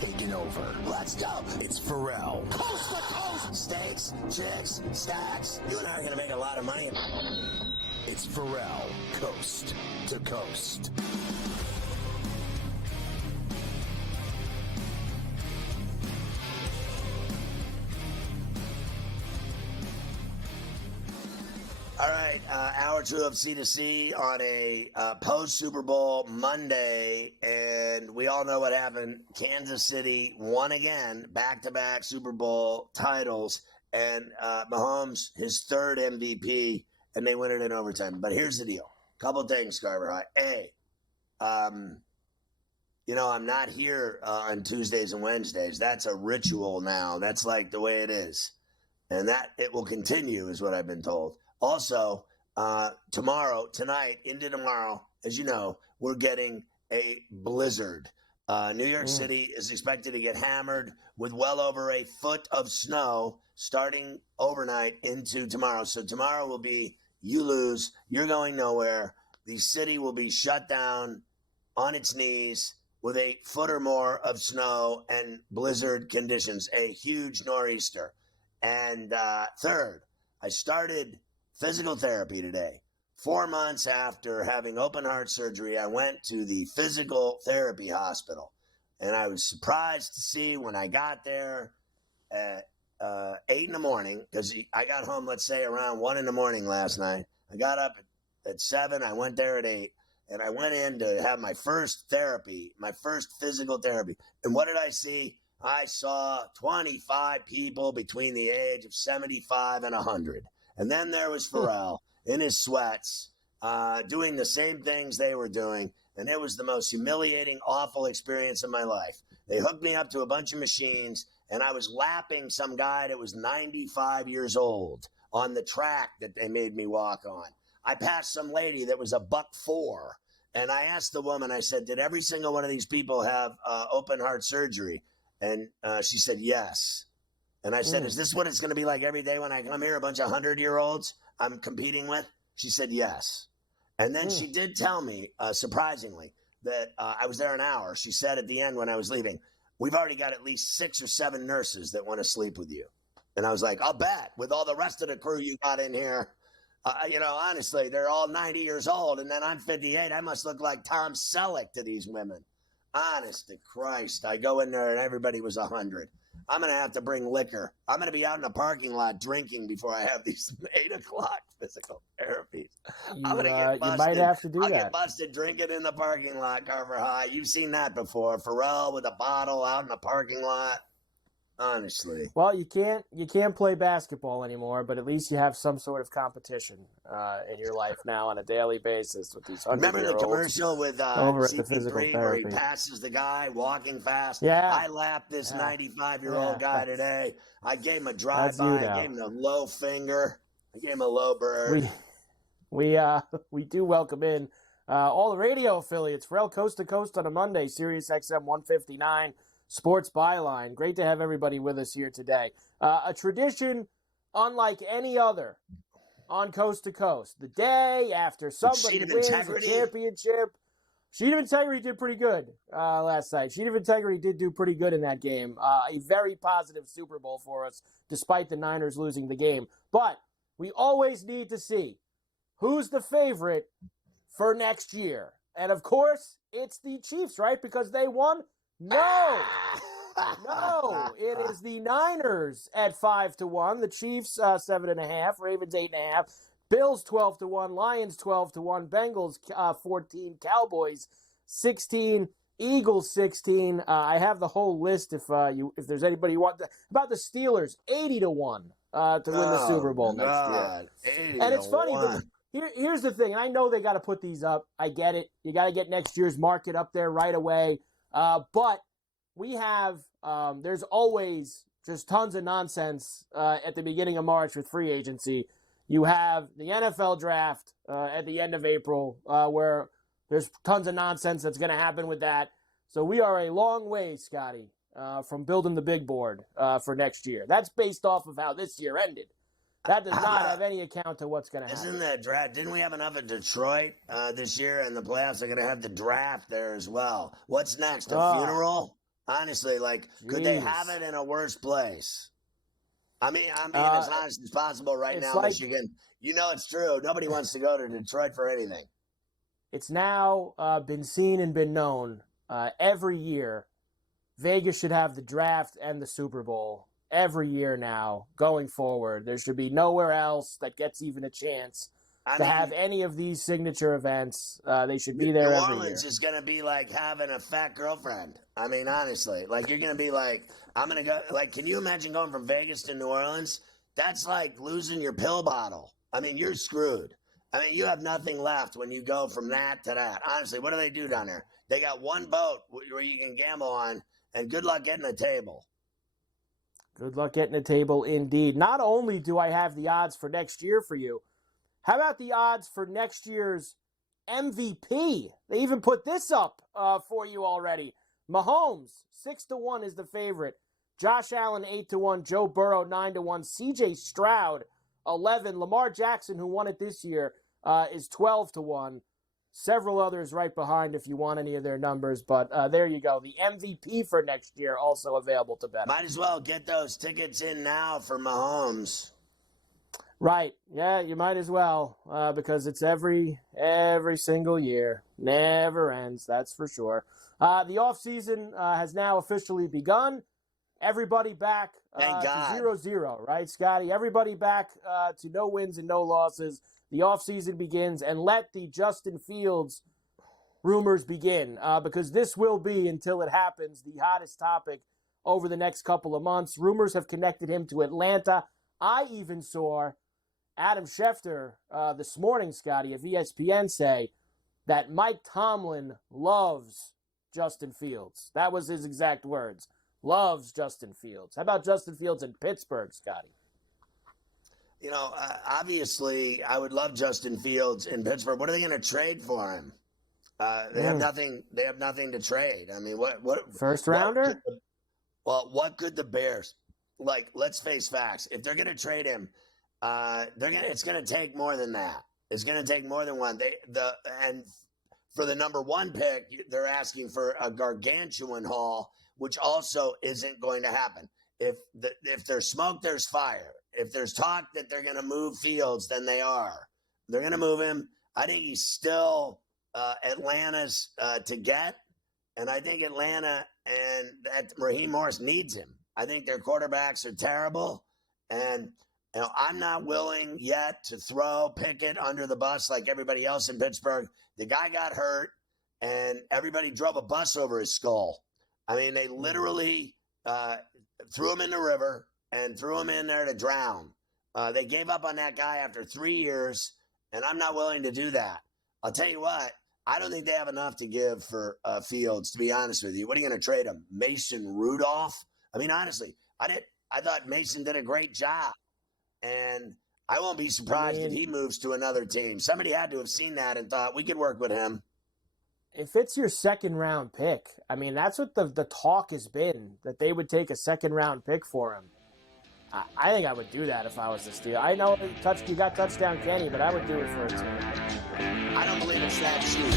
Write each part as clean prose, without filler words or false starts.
taking over. Let's go. It's Ferrall. Coast to coast. Steaks, chicks, stacks. You and I are going to make a lot of money. It's Ferrall, coast to coast. All right, hour two of C2C on a post-Super Bowl Monday, and we all know what happened. Kansas City won again, back-to-back Super Bowl titles, and Mahomes, his third MVP, and they win it in overtime. But here's the deal. Couple things, Carver. A, I'm not here on Tuesdays and Wednesdays. That's a ritual now. That's like the way it is. And that it will continue is what I've been told. Also, tonight, into tomorrow, as you know, we're getting a blizzard. New York City is expected to get hammered with well over a foot of snow starting overnight into tomorrow. So tomorrow will be you lose, you're going nowhere. The city will be shut down on its knees with a foot or more of snow and blizzard conditions, a huge nor'easter. And third, I started physical therapy today. 4 months after having open heart surgery, I went to the physical therapy hospital. And I was surprised to see when I got there at 8 in the morning, because I got home, let's say, around 1 in the morning last night. I got up at 7. I went there at 8. And I went in to have my first therapy, my first physical therapy. And what did I see? I saw 25 people between the age of 75 and 100. And then there was Ferrall in his sweats doing the same things they were doing. And it was the most humiliating, awful experience of my life. They hooked me up to a bunch of machines, and I was lapping some guy that was 95 years old on the track that they made me walk on. I passed some lady that was $1.04. And I asked the woman, I said, did every single one of these people have open heart surgery? And she said, yes. And I said, is this what it's going to be like every day when I come here, a bunch of 100-year-olds I'm competing with? She said, yes. And then she did tell me, surprisingly, that I was there an hour. She said at the end when I was leaving, we've already got at least 6 or 7 nurses that want to sleep with you. And I was like, I'll bet with all the rest of the crew you got in here, honestly, they're all 90 years old. And then I'm 58. I must look like Tom Selleck to these women. Honest to Christ. I go in there and everybody was 100. I'm going to have to bring liquor. I'm going to be out in the parking lot drinking before I have these 8 o'clock physical therapies. I'm going to get busted. You might have to do I'll that. get busted drinking in the parking lot, Carver High. You've seen that before. Ferrall with a bottle out in the parking lot. Honestly. Well, you can't play basketball anymore, but at least you have some sort of competition in your life now on a daily basis with these 100-year-olds. Remember the commercial with over at the physical CP3 where he therapy. passes the guy walking fast? Yeah. I lapped this 95-year-old guy today. I gave him a drive-by. I gave him the low finger. I gave him a low bird. We do welcome in all the radio affiliates. Ferrall Coast to Coast on a Monday, Sirius XM 159. Sports Byline. Great to have everybody with us here today. A tradition unlike any other on Coast to Coast. The day after somebody wins a championship. Sheet of Integrity did pretty good last night. Sheet of Integrity did do pretty good in that game. A very positive Super Bowl for us, despite the Niners losing the game. But we always need to see who's the favorite for next year. And, of course, it's the Chiefs, right? Because they won. No, it is the Niners at 5-1. The Chiefs 7.5, Ravens 8.5, Bills 12-1, Lions 12-1, Bengals 14, Cowboys 16, Eagles 16. I have the whole list if there's anybody you want about the Steelers 80-1 to win the Super Bowl next year. And it's funny, but here's the thing. And I know they got to put these up. I get it. You got to get next year's market up there right away. But we have, there's always just tons of nonsense at the beginning of March with free agency. You have the NFL draft at the end of April where there's tons of nonsense that's going to happen with that. So we are a long way, Scotty, from building the big board for next year. That's based off of how this year ended. That does not have any account to what's going to happen. Isn't the draft? Didn't we have enough at Detroit this year? And the playoffs are going to have the draft there as well. What's next? A funeral? Honestly, like, could they have it in a worse place? I mean, as honest as possible right now, like, Michigan. You know it's true. Nobody wants to go to Detroit for anything. It's now been seen and been known every year. Vegas should have the draft and the Super Bowl every year now going forward. There should be nowhere else that gets even a chance to have any of these signature events. They should be there every year. New Orleans is going to be like having a fat girlfriend. I mean, honestly, like, you're going to be like, I'm going to go. Like, can you imagine going from Vegas to New Orleans? That's like losing your pill bottle. I mean, you're screwed. I mean, you have nothing left when you go from that to that. Honestly, what do they do down there? They got one boat where you can gamble on, and good luck getting a table. Good luck getting a table indeed. Not only do I have the odds for next year for you, how about the odds for next year's MVP? They even put this up for you already. Mahomes, 6-1 is the favorite. Josh Allen, 8-1. Joe Burrow, 9-1. C.J. Stroud, 11. Lamar Jackson, who won it this year, is 12-1. Several others right behind if you want any of their numbers. But there you go. The MVP for next year also available to bet. Might as well get those tickets in now for Mahomes. Right. Yeah, you might as well because it's every single year. Never ends, that's for sure. The offseason has now officially begun. Everybody back to 0-0, right, Scotty? Everybody back to no wins and no losses. The offseason begins, and let the Justin Fields rumors begin because this will be, until it happens, the hottest topic over the next couple of months. Rumors have connected him to Atlanta. I even saw Adam Schefter this morning, Scotty, of ESPN say that Mike Tomlin loves Justin Fields. That was his exact words. Loves Justin Fields. How about Justin Fields in Pittsburgh, Scotty? You know, obviously, I would love Justin Fields in Pittsburgh. What are they going to trade for him? They have nothing. They have nothing to trade. I mean, what first rounder? What could the Bears, like? Let's face facts. If they're going to trade him, it's going to take more than that. It's going to take more than one. And for the number one pick, they're asking for a gargantuan haul, which also isn't going to happen. If there's smoke, there's fire. If there's talk that they're going to move Fields, then they are. They're going to move him. I think he's still Atlanta's to get, and I think Atlanta and that Raheem Morris needs him. I think their quarterbacks are terrible, and I'm not willing yet to throw Pickett under the bus like everybody else in Pittsburgh. The guy got hurt, and everybody drove a bus over his skull. I mean, they literally threw him in the river and threw him in there to drown. They gave up on that guy after 3 years, and I'm not willing to do that. I'll tell you what, I don't think they have enough to give for Fields, to be honest with you. What are you going to trade him? Mason Rudolph? I mean, honestly, I thought Mason did a great job, and I won't be surprised if he moves to another team. Somebody had to have seen that and thought, we could work with him. If it's your second-round pick, I mean, that's what the talk has been, that they would take a second-round pick for him. I think I would do that if I was the Steelers. I know you got touchdown Kenny, but I would do it for a team. I don't believe it's that cheap.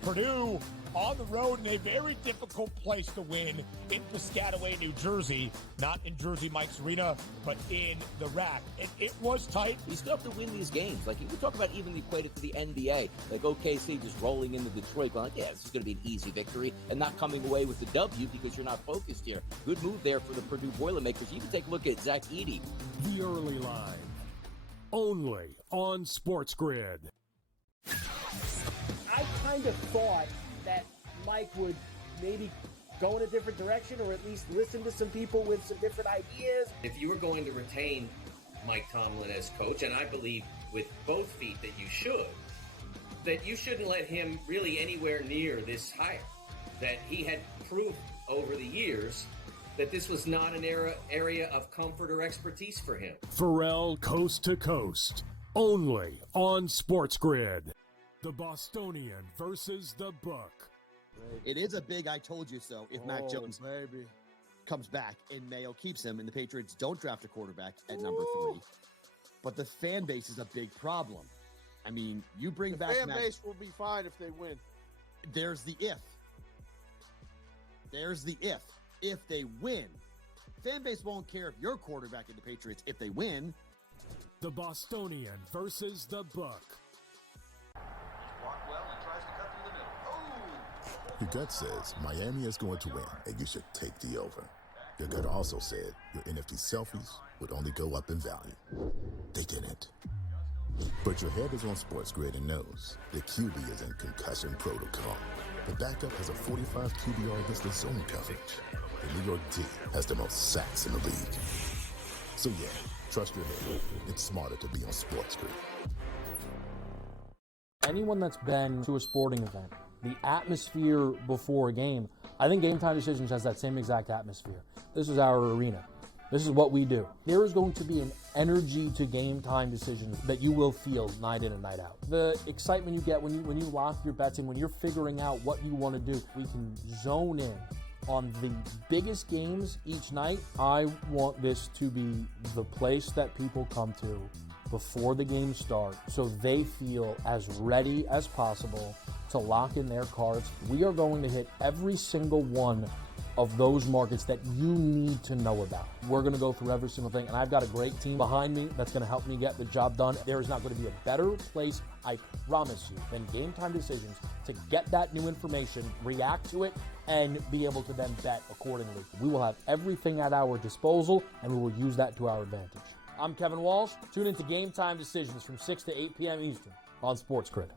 Purdue on the road in a very difficult place to win in Piscataway, New Jersey. Not in Jersey Mike's Arena, but in the RAC. And it was tight. You still have to win these games. Like, you can talk about even equate it to the NBA. Like, OKC just rolling into Detroit, going, yeah, this is going to be an easy victory, and not coming away with the W because you're not focused here. Good move there for the Purdue Boilermakers. You can take a look at Zach Edey. The early line. Only on SportsGrid. I kind of thought that Mike would maybe go in a different direction, or at least listen to some people with some different ideas. If you were going to retain Mike Tomlin as coach, and I believe with both feet that you shouldn't let him really anywhere near this hire. That he had proved over the years that this was not an area of comfort or expertise for him. Ferrall, coast to coast. Only on SportsGrid. The Bostonian versus the Book. It is a big I told you so if Mac Jones comes back and Mayo keeps him and the Patriots don't draft a quarterback at number 3. But the fan base is a big problem. I mean, you bring back fan base will be fine if they win. There's the if. There's the if. If they win, fan base won't care if you're quarterback in the Patriots if they win. The Bostonian versus the Book. Your gut says Miami is going to win, and you should take the over. Your gut also said your NFT selfies would only go up in value. They didn't. But your head is on SportsGrid and knows the QB is in concussion protocol. The backup has a 45 QBR against the zone coverage. The New York D has the most sacks in the league. So yeah, trust your head. It's smarter to be on SportsGrid. Anyone that's been to a sporting event, the atmosphere before a game, I think Game Time Decisions has that same exact atmosphere. This is our arena. This is what we do. There is going to be an energy to Game Time Decisions that you will feel night in and night out. The excitement you get when you lock your bets in, when you're figuring out what you want to do, we can zone in on the biggest games each night. I want this to be the place that people come to before the games start so they feel as ready as possible to lock in their cards. We are going to hit every single one of those markets that you need to know about. We're going to go through every single thing, and I've got a great team behind me that's going to help me get the job done. There is not going to be a better place, I promise you, than Game Time Decisions to get that new information, react to it, and be able to then bet accordingly. We will have everything at our disposal, and we will use that to our advantage. I'm Kevin Walsh. Tune into Game Time Decisions from 6 to 8 p.m. Eastern on SportsGrid.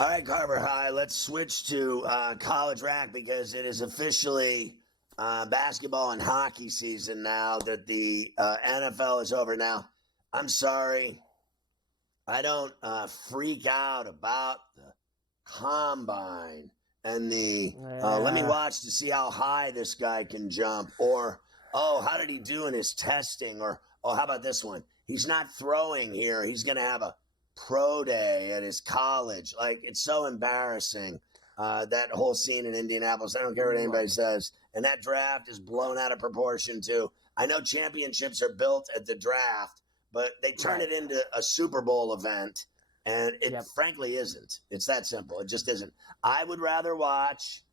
All right, Carver High, let's switch to college rack because it is officially basketball and hockey season now that the NFL is over. Now, I'm sorry, I don't freak out about the combine and the let me watch to see how high this guy can jump, or, oh, how did he do in his testing, or, oh, how about this one? He's not throwing here. He's going to have a pro day at his college. Like, it's so embarrassing, that whole scene in Indianapolis. I don't care what anybody says. And that draft is blown out of proportion too. I know championships are built at the draft, but they turn it into a Super Bowl event, and it frankly isn't. It's that simple. It just isn't. I would rather watch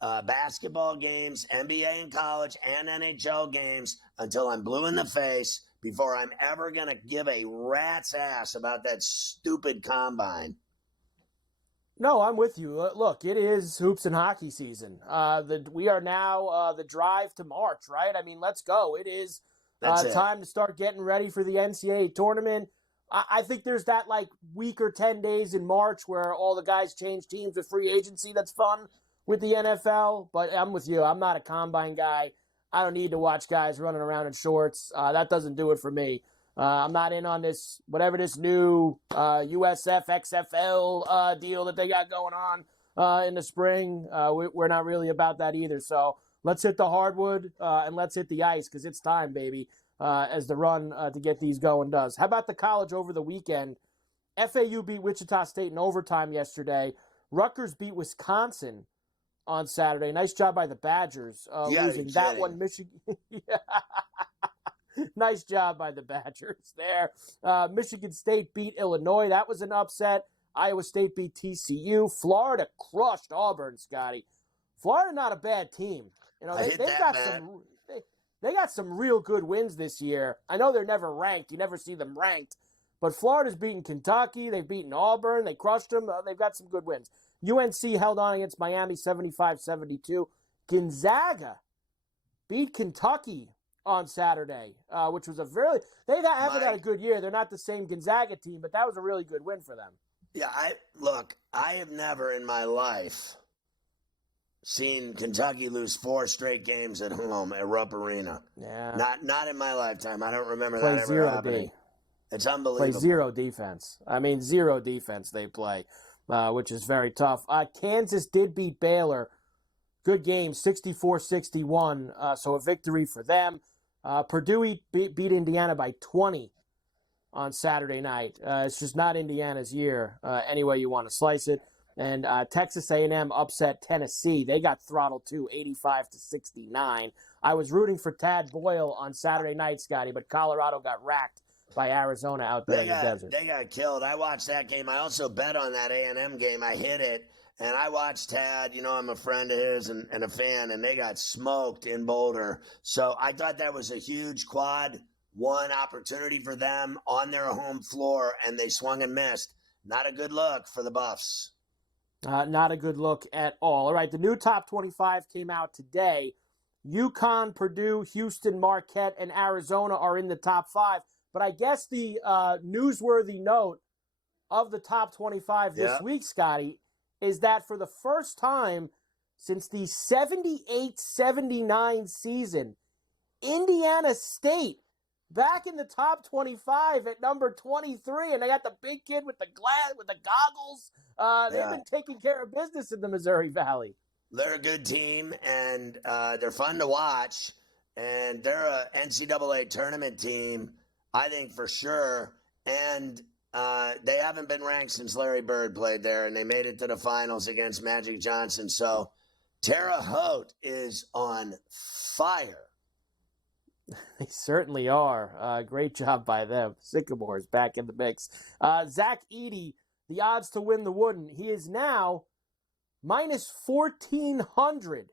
basketball games, NBA and college, and NHL games until I'm blue in the face before I'm ever going to give a rat's ass about that stupid combine. No, I'm with you. Look, it is hoops and hockey season. We are now the drive to March, right? I mean, let's go. It is time to start getting ready for the NCAA tournament. I think there's that like week or 10 days in March where all the guys change teams with free agency. That's fun with the NFL, but I'm with you. I'm not a combine guy. I don't need to watch guys running around in shorts. That doesn't do it for me. I'm not in on this, whatever this new USF, XFL deal that they got going on in the spring. We're not really about that either. So let's hit the hardwood and let's hit the ice because it's time, baby, as the run to get these going does. How about the college over the weekend? FAU beat Wichita State in overtime yesterday. Rutgers beat Wisconsin on Saturday. Nice job by the Badgers losing that one. Michigan. Nice job by the Badgers there. Michigan State beat Illinois. That was an upset. Iowa State beat TCU. Florida crushed Auburn, Scotty. Florida not a bad team. You know, they got some real good wins this year. I know they're never ranked. You never see them ranked. But Florida's beaten Kentucky. They've beaten Auburn. They crushed them. They've got some good wins. UNC held on against Miami 75-72. Gonzaga beat Kentucky on Saturday, which was they haven't had a good year. They're not the same Gonzaga team, but that was a really good win for them. Yeah, I have never in my life seen Kentucky lose 4 straight games at home at Rupp Arena. Yeah. Not in my lifetime. I don't remember Play that ever zero happening. D. It's unbelievable. Play zero defense. I mean, zero defense they play, which is very tough. Kansas did beat Baylor. Good game, 64-61, so a victory for them. Purdue beat Indiana by 20 on Saturday night. It's just not Indiana's year, any way you want to slice it. And Texas A&M upset Tennessee. They got throttled too, 85-69. I was rooting for Tad Boyle on Saturday night, Scotty, but Colorado got racked by Arizona out there in the desert. They got killed. I watched that game. I also bet on that A&M game. I hit it. And I watched Tad, I'm a friend of his and a fan, and they got smoked in Boulder. So I thought that was a huge quad one opportunity for them on their home floor, and they swung and missed. Not a good look for the Buffs. Not a good look at all. All right, the new top 25 came out today. UConn, Purdue, Houston, Marquette, and Arizona are in the top 5. But I guess the newsworthy note of the top 25 this week, Scotty, is that for the first time since the 78-79 season, Indiana State back in the top 25 at number 23, and they got the big kid with the goggles. They've been taking care of business in the Missouri Valley. They're a good team, and they're fun to watch, and they're a NCAA tournament team, I think for sure, and they haven't been ranked since Larry Bird played there, and they made it to the finals against Magic Johnson. So Terre Haute is on fire. They certainly are. Great job by them. Sycamore's back in the mix. Zach Edey, the odds to win the Wooden. He is now minus 1,400.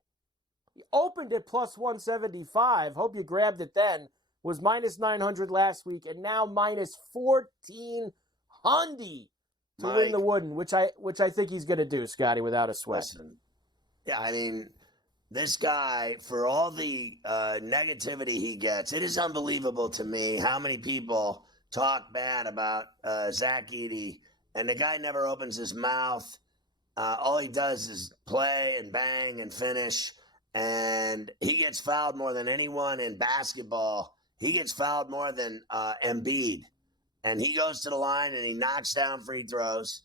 He opened at plus 175. Hope you grabbed it then. Was minus 900 last week, and now minus 1,400 to win the Wooden, which I think he's going to do, Scotty, without a sweat. Listen, yeah, I mean, this guy, for all the negativity he gets, it is unbelievable to me how many people talk bad about Zach Edey, and the guy never opens his mouth. All he does is play and bang and finish, and he gets fouled more than anyone in basketball. He gets fouled more than Embiid, and he goes to the line and he knocks down free throws,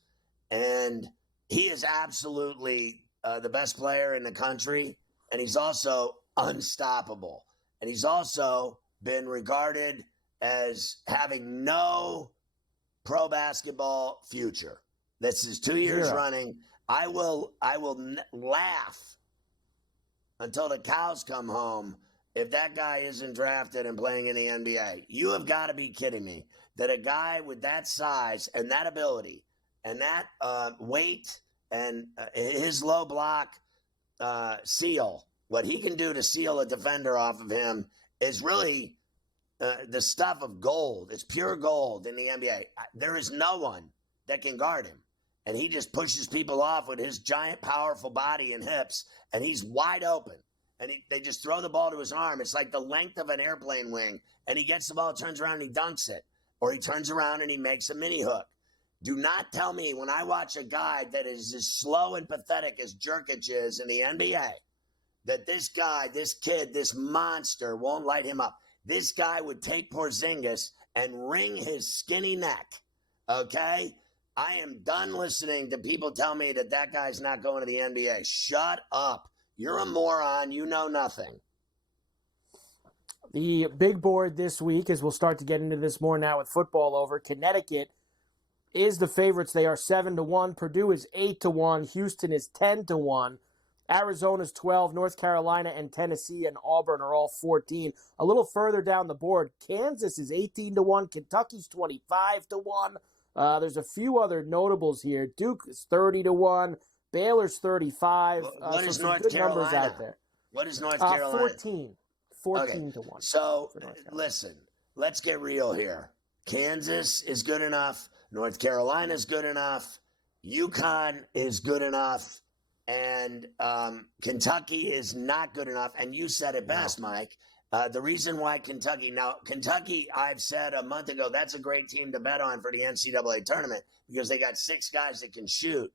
and he is absolutely the best player in the country, and he's also unstoppable, and he's also been regarded as having no pro basketball future. This is 2 years running. I will laugh until the cows come home if that guy isn't drafted and playing in the NBA. You have got to be kidding me that a guy with that size and that ability and that weight and his low block seal, what he can do to seal a defender off of him is really the stuff of gold. It's pure gold in the NBA. There is no one that can guard him. And he just pushes people off with his giant, powerful body and hips, and he's wide open. And they just throw the ball to his arm. It's like the length of an airplane wing. And he gets the ball, turns around, and he dunks it. Or he turns around and he makes a mini hook. Do not tell me when I watch a guy that is as slow and pathetic as Jerkic is in the NBA, that this guy, this kid, this monster won't light him up. This guy would take Porzingis and wring his skinny neck, okay? I am done listening to people tell me that guy's not going to the NBA. Shut up. You're a moron. You know nothing. The big board this week, as we'll start to get into this more now with football over, Connecticut is the favorites. They are 7-1. Purdue is 8-1. Houston is 10-1. Arizona's 12. North Carolina and Tennessee and Auburn are all 14. A little further down the board, Kansas is 18-1. Kentucky's 25-1. There's a few other notables here. Duke is 30-1. Baylor's 35. What is some North good Carolina? numbers out there. What is North Carolina? 14 to 1. So, listen, let's get real here. Kansas is good enough. North Carolina is good enough. UConn is good enough. And Kentucky is not good enough. And you said it best, Mike. The reason why Kentucky, I've said a month ago, that's a great team to bet on for the NCAA tournament because they got 6 guys that can shoot.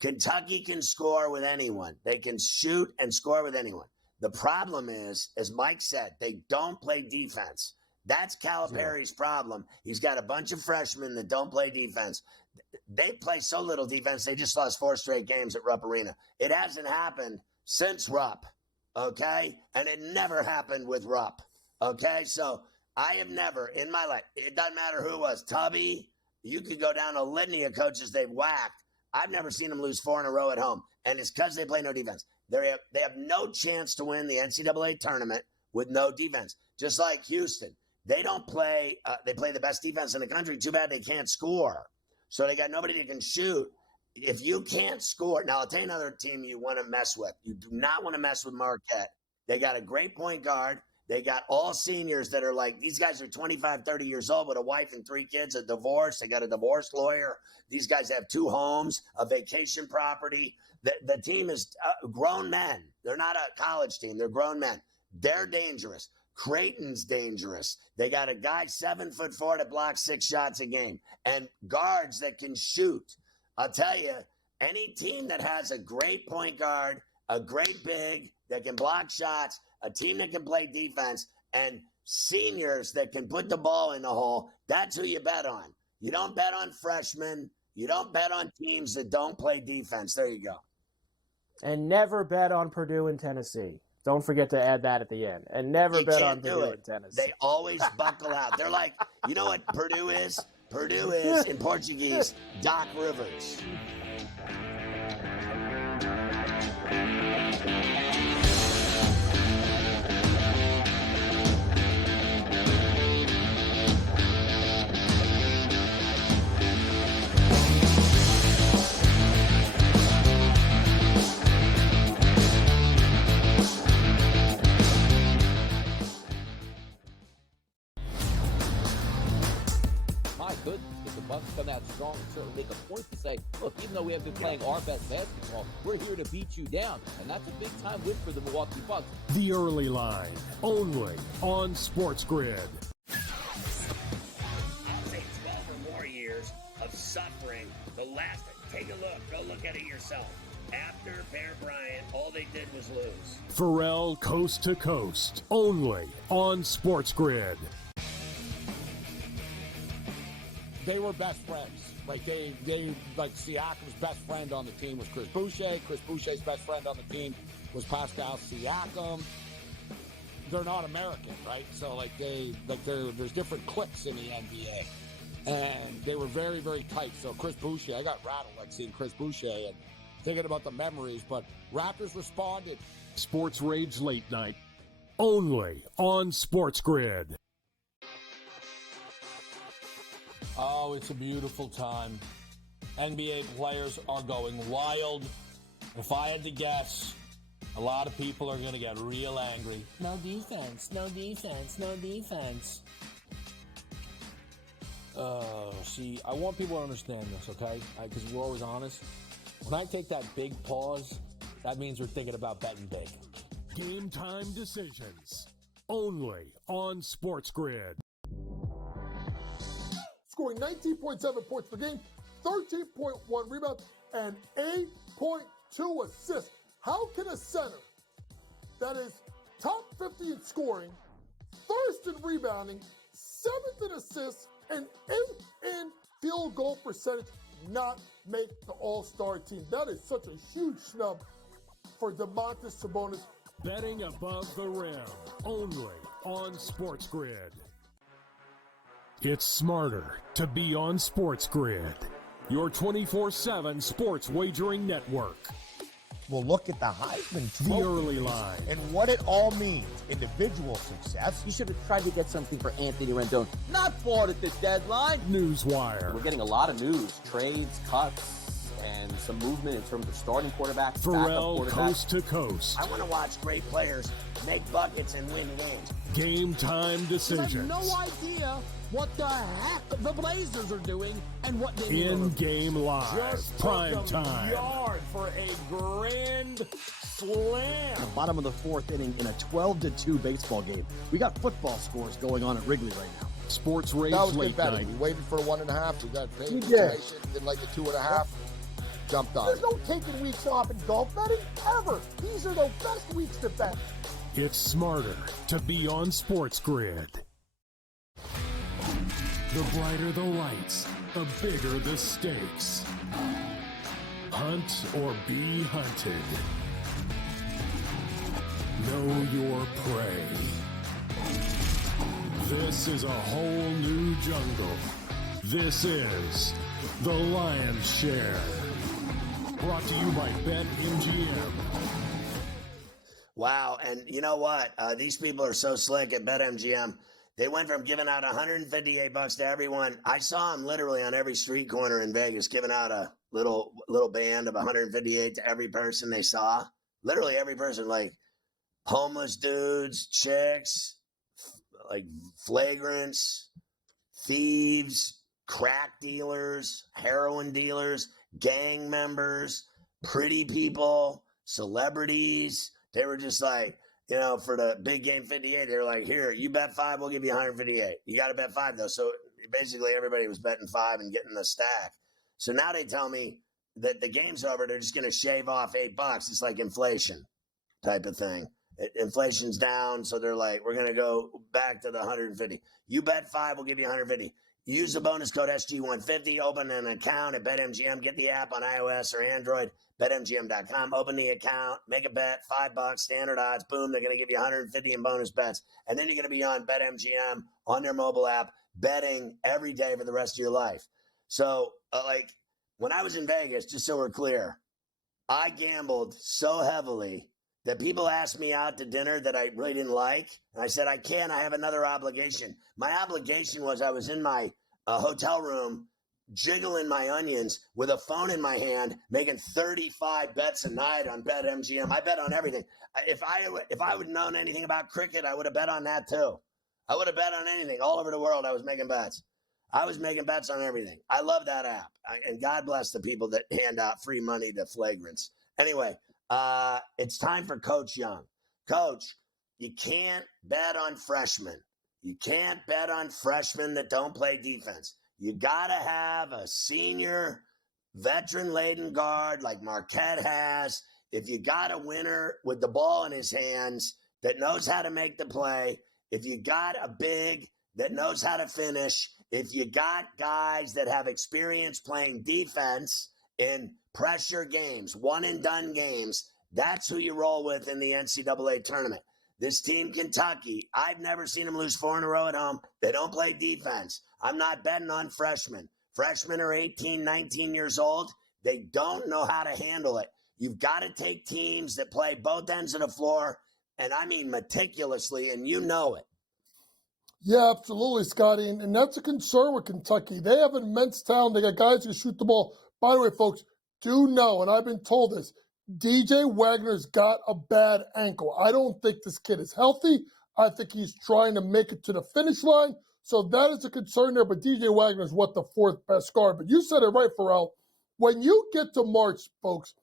Kentucky can score with anyone. They can shoot and score with anyone. The problem is, as Mike said, they don't play defense. That's Calipari's problem. He's got a bunch of freshmen that don't play defense. They play so little defense, they just lost 4 straight games at Rupp Arena. It hasn't happened since Rupp, okay? And it never happened with Rupp, okay? So I have never in my life, it doesn't matter who it was, Tubby, you could go down a litany of coaches they've whacked. I've never seen them lose 4 in a row at home, and it's because they play no defense. They have no chance to win the NCAA tournament with no defense, just like Houston. They don't play they play the best defense in the country. Too bad they can't score. So they got nobody that can shoot. If you can't score, now I'll tell you another team you want to mess with. You do not want to mess with Marquette. They got a great point guard. They got all seniors that are like, these guys are 25, 30 years old with a wife and 3 kids, a divorce. They got a divorce lawyer. These guys have 2 homes, a vacation property. The team is grown men. They're not a college team. They're grown men. They're dangerous. Creighton's dangerous. They got a guy 7'4" that blocks 6 shots a game and guards that can shoot. I'll tell you, any team that has a great point guard, a great big that can block shots, a team that can play defense, and seniors that can put the ball in the hole, that's who you bet on. You don't bet on freshmen. You don't bet on teams that don't play defense. There you go. And never bet on Purdue and Tennessee. Don't forget to add that at the end. And never bet on Purdue and Tennessee. They always buckle out. They're like, you know what Purdue is? Purdue is, in Portuguese, Doc Rivers. Come out strong and certainly make a point to say, look, even though we have been playing our best basketball, we're here to beat you down. And that's a big-time win for the Milwaukee Bucks. The Early Line, only on SportsGrid. I'll say 12 or more years of suffering. The last, take a look. Go look at it yourself. After Bear Bryant, all they did was lose. Ferrall Coast to Coast, only on SportsGrid. They were best friends. Like like Siakam's best friend on the team was Chris Boucher. Chris Boucher's best friend on the team was Pascal Siakam. They're not American, right? So there's different cliques in the NBA, and they were very, very tight. So Chris Boucher, I got rattled like seeing Chris Boucher and thinking about the memories. But Raptors responded. Sports Rage Late Night, only on SportsGrid. Oh, it's a beautiful time. NBA players are going wild. If I had to guess, a lot of people are going to get real angry. No defense, no defense, no defense. See, I want people to understand this, okay? Because we're always honest. When I take that big pause, that means we're thinking about betting big. Game time decisions, only on SportsGrid. Scoring 19.7 points per game, 13.1 rebounds, and 8.2 assists. How can a center that is top 50 in scoring, first in rebounding, 7th in assists, and 8th in field goal percentage not make the All-Star team? That is such a huge snub for Domantas Sabonis. Betting above the rim, only on SportsGrid. It's smarter to be on SportsGrid, your 24/7 sports wagering network. Well, look at the Heisman Trophy. The Early Line. And what it all means. Individual success. You should have tried to get something for Anthony Rendon. Not bought at the deadline. Newswire. We're getting a lot of news, trades, cuts, and some movement in terms of starting quarterbacks, Ferrall backup quarterbacks. Coast to Coast. I want to watch great players make buckets and win games. Game time decisions. You have no idea what the heck the Blazers are doing and what they need. In-game live. Just Prime time. Yard for a grand slam. The bottom of the 4th inning in a 12-2 baseball game. We got football scores going on at Wrigley right now. Sports Rage That was Late good betting. Night. We waited for 1.5. We got paid We did. information. Did like a 2.5. jumped on There's it. no taking weeks off in golf betting ever. These are the best weeks to bet. It's smarter to be on SportsGrid. The brighter the lights, the bigger the stakes. Hunt or be hunted. Know your prey. This is a whole new jungle. This is The Lion's Share. Brought to you by BetMGM. Wow, and you know what? These people are so slick at BetMGM. They went from giving out $158 to everyone. I saw them literally on every street corner in Vegas, giving out a little band of $158 to every person they saw. Literally every person, like homeless dudes, chicks, like flagrants, thieves, crack dealers, heroin dealers, gang members, pretty people, celebrities. They were just like, you know, for the big game 58, they were like, here, you bet 5, we'll give you 158. You got to bet 5, though. So basically everybody was betting 5 and getting the stack. So now they tell me that the game's over. They're just going to shave off $8. It's like inflation type of thing. Inflation's down. So they're like, we're going to go back to the 150. You bet 5, we'll give you 150. Use the bonus code SG150. Open an account at BetMGM. Get the app on iOS or Android. BetMGM.com. Open the account. Make a bet. $5. Standard odds. Boom. They're going to give you 150 in bonus bets. And then you're going to be on BetMGM on their mobile app, betting every day for the rest of your life. So, like, when I was in Vegas, just so we're clear, I gambled so heavily that people asked me out to dinner that I really didn't like. And I said, I can't. I have another obligation. My obligation was I was in my hotel room jiggling my onions with a phone in my hand, making 35 bets a night on BetMGM. I bet on everything. If I would have known anything about cricket, I would have bet on that too. I would have bet on anything. All over the world, I was making bets. I was making bets on everything. I love that app. And God bless the people that hand out free money to flagrants. Anyway, it's time for Coach Young. Coach, you can't bet on freshmen. You can't bet on freshmen that don't play defense. You got to have a senior, veteran-laden guard like Marquette has. If you got a winner with the ball in his hands that knows how to make the play, if you got a big that knows how to finish, if you got guys that have experience playing defense in pressure games, one-and-done games, that's who you roll with in the NCAA tournament. This team, Kentucky, I've never seen them lose 4 in a row at home. They don't play defense. I'm not betting on freshmen. Freshmen are 18, 19 years old. They don't know how to handle it. You've got to take teams that play both ends of the floor, and I mean meticulously, and you know it. Yeah, absolutely, Scotty. And that's a concern with Kentucky. They have immense talent. They got guys who shoot the ball. By the way, folks, do know, and I've been told this, DJ Wagner's got a bad ankle. I don't think this kid is healthy. I think he's trying to make it to the finish line. So that is a concern there. But DJ Wagner is what the 4th best guard. But you said it right, Ferrall. When you get to March, folks,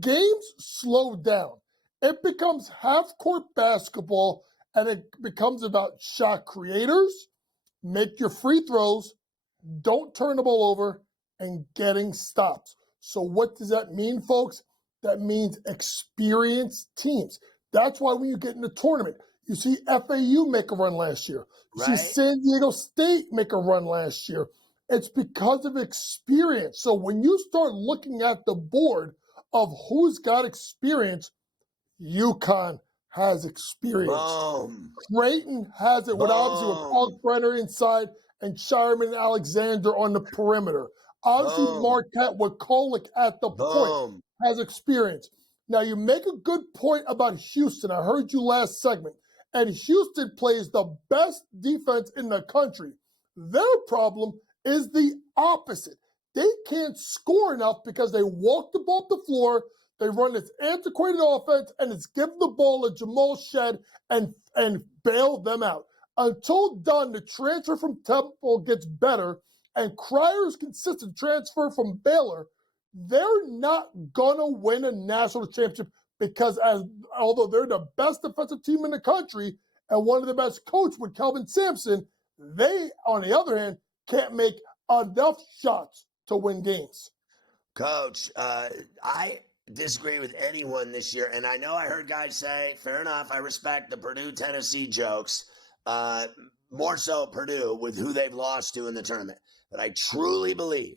games slow down. It becomes half-court basketball, and it becomes about shot creators, make your free throws, don't turn the ball over, and getting stops. So what does that mean, folks? That means experienced teams. That's why when you get in the tournament, you see FAU make a run last year. You see San Diego State make a run last year. It's because of experience. So when you start looking at the board of who's got experience, UConn has experience. Boom. Creighton has it with obviously with Kalkbrenner inside and Shireman and Alexander on the perimeter. Obviously, Marquette with Kolick at the point has experience. Now, you make a good point about Houston. I heard you last segment. And Houston plays the best defense in the country. Their problem is the opposite. They can't score enough because they walk the ball up the floor, they run this antiquated offense, and it's give the ball to Jamal Shed and bail them out. Until Dunn, the transfer from Temple, gets better, and Cryer's consistent transfer from Baylor, they're not going to win a national championship because although they're the best defensive team in the country and one of the best coached with Kelvin Sampson, they, on the other hand, can't make enough shots to win games. Coach, I disagree with anyone this year. And I know I heard guys say, fair enough, I respect the Purdue-Tennessee jokes, more so Purdue with who they've lost to in the tournament. But I truly believe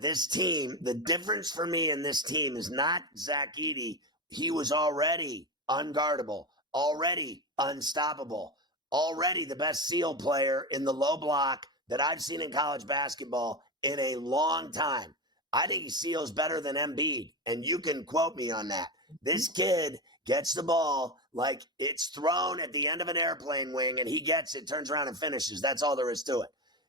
this team, the difference for me in this team is not Zach Edey. He was already unguardable, already unstoppable, already the best seal player in the low block that I've seen in college basketball in a long time. I think he seals better than Embiid, and you can quote me on that. This kid gets the ball like it's thrown at the end of an airplane wing, and he gets it, turns around and finishes. That's all there is to it.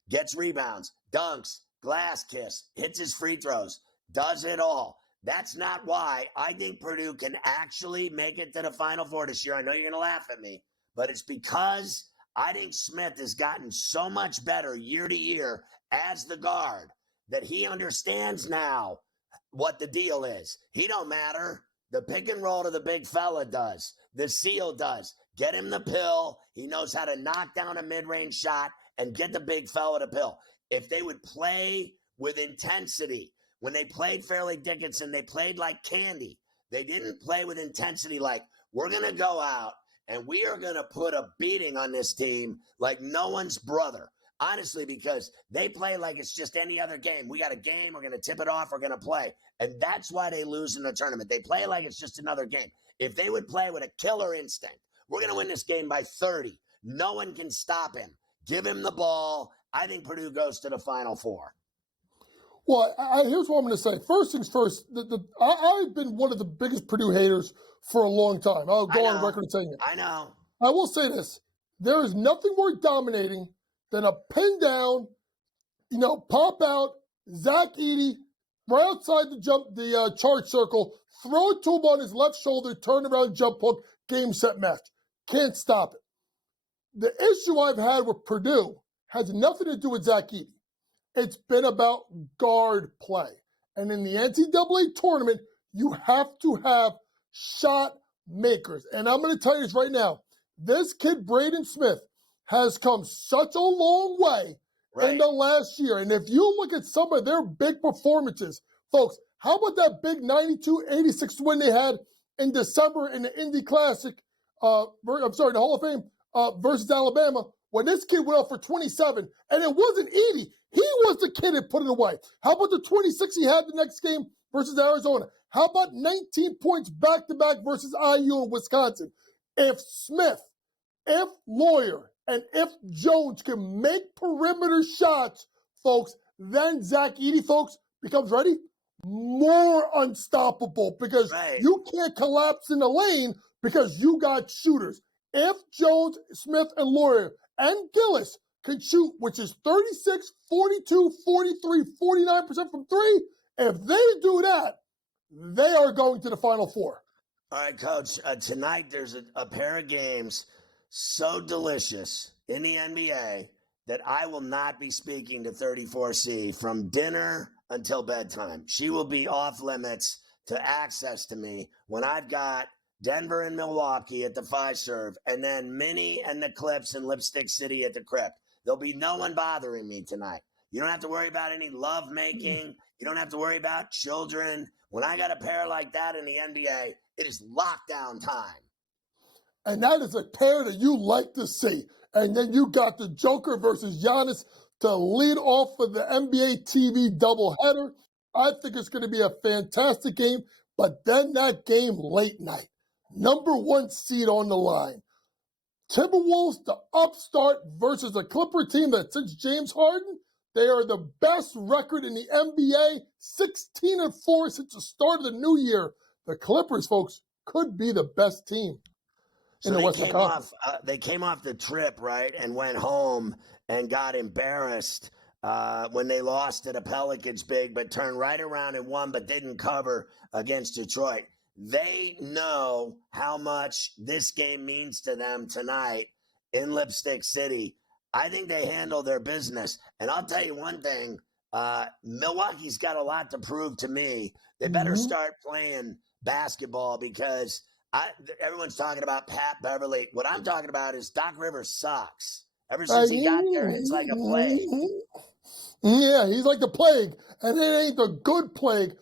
Gets rebounds, dunks, glass kiss, hits his free throws, does it all. That's not why I think Purdue can actually make it to the Final Four this year. I know you're going to laugh at me, but it's because I think Smith has gotten so much better year to year as the guard that he understands now what the deal is. He don't matter. The pick and roll to the big fella does. The seal does. Get him the pill. He knows how to knock down a mid-range shot and get the big fella the pill. If they would play with intensity, when they played Fairleigh Dickinson, they played like candy. They didn't play with intensity like, we're going to go out and we are going to put a beating on this team like no one's brother. Honestly, because they play like it's just any other game. We got a game, we're going to tip it off, we're going to play. And that's why they lose in the tournament. They play like it's just another game. If they would play with a killer instinct, we're going to win this game by 30. No one can stop him. Give him the ball. I think Purdue goes to the Final Four. Well, here's what I'm going to say. First things first, I've been one of the biggest Purdue haters for a long time. I'll go on record saying it. I know. I will say this. There is nothing more dominating than a pin down, pop out, Zach Edey, right outside the charge circle, throw it to him on his left shoulder, turn around, jump hook, game, set, match. Can't stop it. The issue I've had with Purdue has nothing to do with Zach Edey. It's been about guard play. And in the NCAA tournament, you have to have shot makers. And I'm going to tell you this right now. This kid, Braden Smith, has come such a long way in the last year. And if you look at some of their big performances, folks, how about that big 92-86 win they had in December in the Indy Classic, the Hall of Fame versus Alabama, when this kid went off for 27, and it wasn't Edey. He was the kid that put it away. How about the 26 he had the next game versus Arizona? How about 19 points back-to-back versus IU in Wisconsin? If Smith, if Lawyer, and if Jones can make perimeter shots, folks, then Zach Edey, folks, becomes ready more unstoppable because you can't collapse in the lane because you got shooters. If Jones, Smith, and Lawyer and Gillis can shoot, which is 36, 42, 43, 49% from three, if they do that, they are going to the Final Four. All right, Coach, tonight there's a pair of games so delicious in the NBA that I will not be speaking to 34C from dinner until bedtime. She will be off limits to access to me when I've got Denver and Milwaukee at the Fiserv, and then Minnie and the Clips in Lipstick City at the Crypt. There'll be no one bothering me tonight. You don't have to worry about any love making. You don't have to worry about children. When I got a pair like that in the NBA, it is lockdown time. And that is a pair that you like to see. And then you got the Joker versus Giannis to lead off of the NBA TV doubleheader. I think it's going to be a fantastic game. But then that game late night, number 1 seed on the line. Timberwolves, the upstart versus a Clipper team that since James Harden, they are the best record in the NBA, 16-4 since the start of the new year. The Clippers, folks, could be the best team. So they came off the trip, right, and went home and got embarrassed when they lost to the Pelicans big, but turned right around and won, but didn't cover against Detroit. They know how much this game means to them tonight in Lipstick City. I think they handle their business. And I'll tell you one thing, Milwaukee's got a lot to prove to me. They better start playing basketball because everyone's talking about Pat Beverly. What I'm talking about is Doc Rivers sucks. Ever since he got there, it's like a plague. Yeah, he's like the plague, and it ain't the good plague.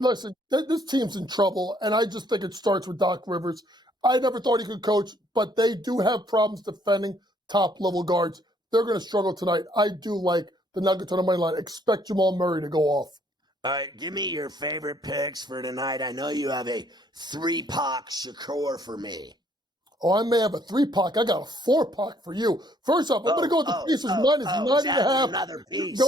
Listen, this team's in trouble, and I just think it starts with Doc Rivers. I never thought he could coach, but they do have problems defending top-level guards. They're going to struggle tonight. I do like the Nuggets on the money line. Expect Jamal Murray to go off. All right, give me your favorite picks for tonight. I know you have a 3-pack Shakur for me. Oh, I may have a 3-pack. I got a 4-pack for you. First off, I'm going to go with the Pacers minus 9.5. Another piece.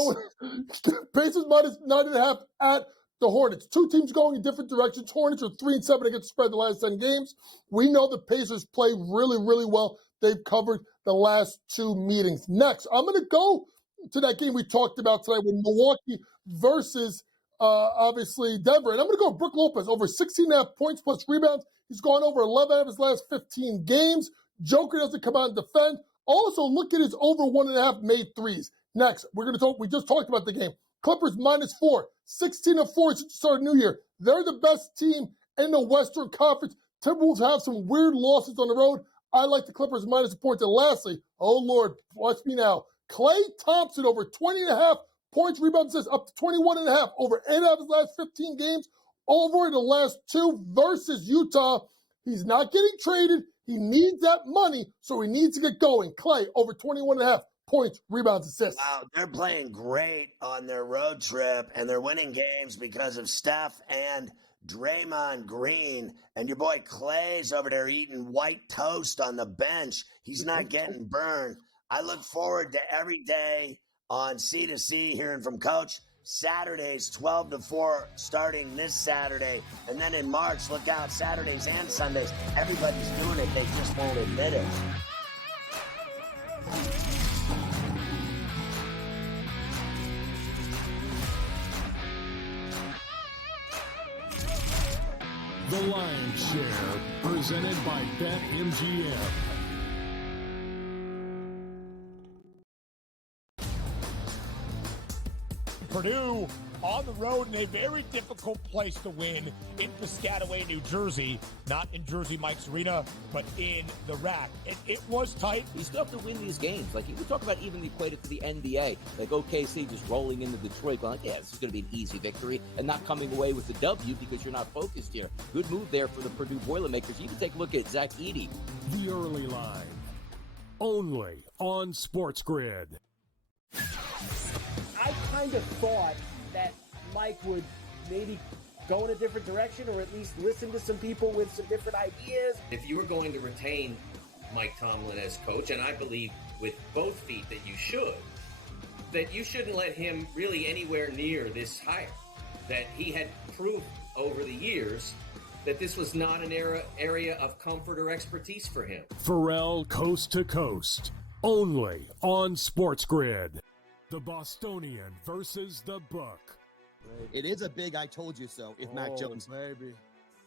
Pacers minus 9.5 at the Hornets. Two teams going in different directions. Hornets are 3-7 against the spread the last 10 games. We know the Pacers play really, really well. They've covered the last 2 meetings. Next, I'm going to go to that game we talked about tonight with Milwaukee versus, obviously, Denver. And I'm going to go with Brook Lopez over 16.5 points plus rebounds. He's gone over 11 out of his last 15 games. Joker doesn't come out and defend. Also, look at his over 1.5 made threes. Next, we're going to talk. We just talked about the game. Clippers -4, 16-4 since the start of the new year. They're the best team in the Western Conference. Timberwolves have some weird losses on the road. I like the Clippers minus a point. And lastly, oh Lord, watch me now. Klay Thompson over 20.5 points, rebounds, assists, up to 21.5 over 8 out of his last 15 games. Over the last 2 versus Utah. He's not getting traded. He needs that money, so he needs to get going. Klay over 21.5 points, rebounds, assists. Wow, they're playing great on their road trip, and they're winning games because of Steph and Draymond Green. And your boy Klay's over there eating white toast on the bench. He's not getting burned. I look forward to every day on C2C hearing from Coach. Saturdays 12 to 4 starting this Saturday. And then in March, look out, Saturdays and Sundays. Everybody's doing it. They just won't admit it. The Lion's Share, presented by BetMGM. Purdue on the road in a very difficult place to win in Piscataway, New Jersey. Not in Jersey Mike's Arena, but in the Rack. And it was tight. You still have to win these games. Like, you can talk about even equate it to the NBA. Like OKC just rolling into Detroit, going, yeah, this is going to be an easy victory, and not coming away with the W because you're not focused here. Good move there for the Purdue Boilermakers. You can take a look at Zach Edey. The Early Line, only on SportsGrid. I kind of thought that Mike would maybe go in a different direction, or at least listen to some people with some different ideas. If you were going to retain Mike Tomlin as coach, and I believe with both feet that you shouldn't let him really anywhere near this hire. That he had proof over the years that this was not an area of comfort or expertise for him. Ferrall Coast to Coast, only on SportsGrid. The Bostonian versus the Book. It is a big I told you so if Mac Jones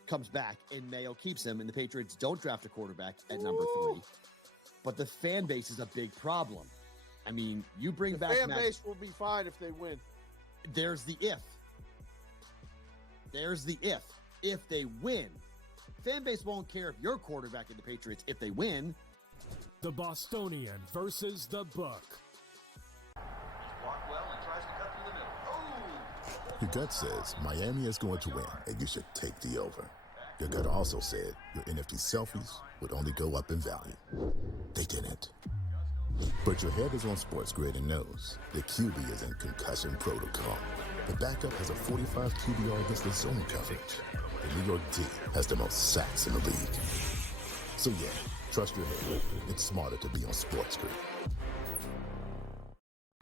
comes back and Mayo keeps him and the Patriots don't draft a quarterback at number 3. But the fan base is a big problem. I mean, you bring back fan base will be fine if they win. There's the if. There's the if. If they win, fan base won't care if you're quarterback in the Patriots if they win. The Bostonian versus the Book. Your gut says Miami is going to win, and you should take the over. Your gut also said your NFT selfies would only go up in value. They didn't. But your head is on SportsGrid and knows the QB is in concussion protocol. The backup has a 45 QBR against the zone coverage. The New York D has the most sacks in the league. So yeah, trust your head. It's smarter to be on SportsGrid.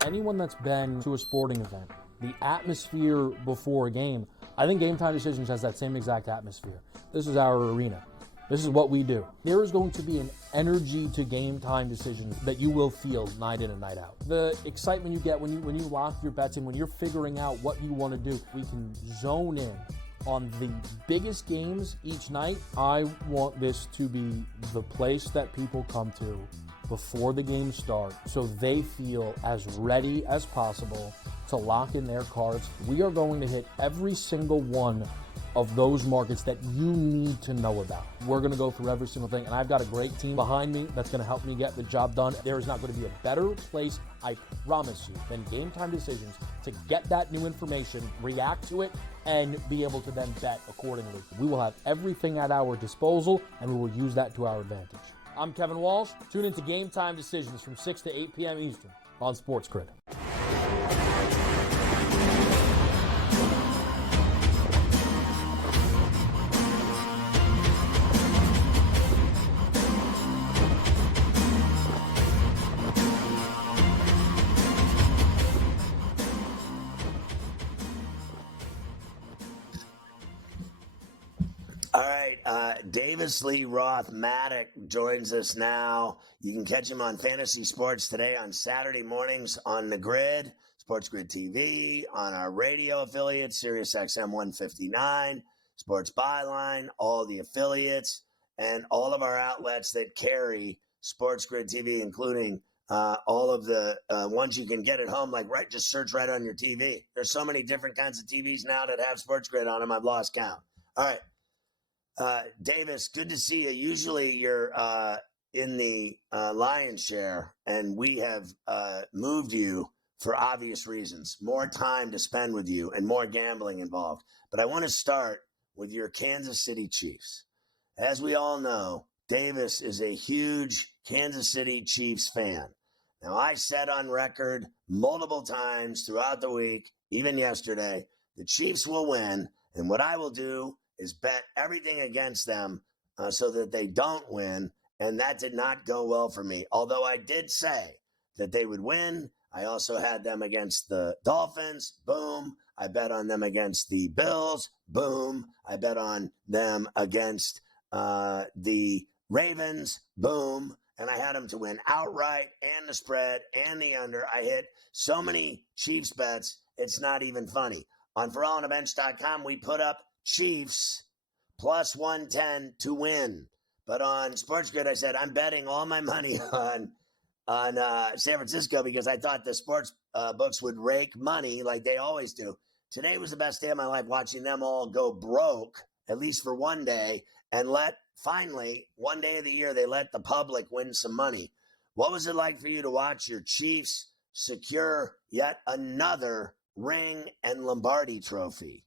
Anyone that's been to a sporting event, the atmosphere before a game, I think Game Time Decisions has that same exact atmosphere. This is our arena. This is what we do. There is going to be an energy to Game Time Decisions that you will feel night in and night out. The excitement you get when you lock your bets in, when you're figuring out what you want to do, we can zone in on the biggest games each night. I want this to be the place that people come to before the games start so they feel as ready as possible to lock in their cards. We are going to hit every single one of those markets that you need to know about. We're going to go through every single thing, and I've got a great team behind me that's going to help me get the job done. There is not going to be a better place I promise you, then Game Time Decisions to get that new information, react to it, and be able to then bet accordingly. We will have everything at our disposal, and we will use that to our advantage. I'm Kevin Walsh. Tune into Game Time Decisions from 6 to 8 p.m. Eastern on SportsGrid. All right, Davis Lee Roth-Maddock joins us now. You can catch him on Fantasy Sports Today on Saturday mornings on the Grid, SportsGrid TV, on our radio affiliates, Sirius XM 159, Sports Byline, all the affiliates, and all of our outlets that carry SportsGrid TV, including all of the ones you can get at home, just search right on your TV. There's so many different kinds of TVs now that have SportsGrid on them, I've lost count. All right. Davis, good to see you. Usually you're in the lion's share, and we have moved you for obvious reasons. More time to spend with you and more gambling involved. But I want to start with your Kansas City Chiefs. As we all know, Davis is a huge Kansas City Chiefs fan. Now, I said on record multiple times throughout the week, even yesterday, the Chiefs will win, and what I will do is bet everything against them so that they don't win, and that did not go well for me. Although I did say that they would win, I also had them against the Dolphins, boom. I bet on them against the Bills, boom. I bet on them against the Ravens, boom. And I had them to win outright and the spread and the under. I hit so many Chiefs bets, it's not even funny. On FerrallOnTheBench.com, we put up Chiefs plus 110 to win. But on SportsGrid, I said, I'm betting all my money on San Francisco because I thought the sports books would rake money like they always do. Today was the best day of my life watching them all go broke, at least for one day, and finally, one day of the year, they let the public win some money. What was it like for you to watch your Chiefs secure yet another ring and Lombardi trophy?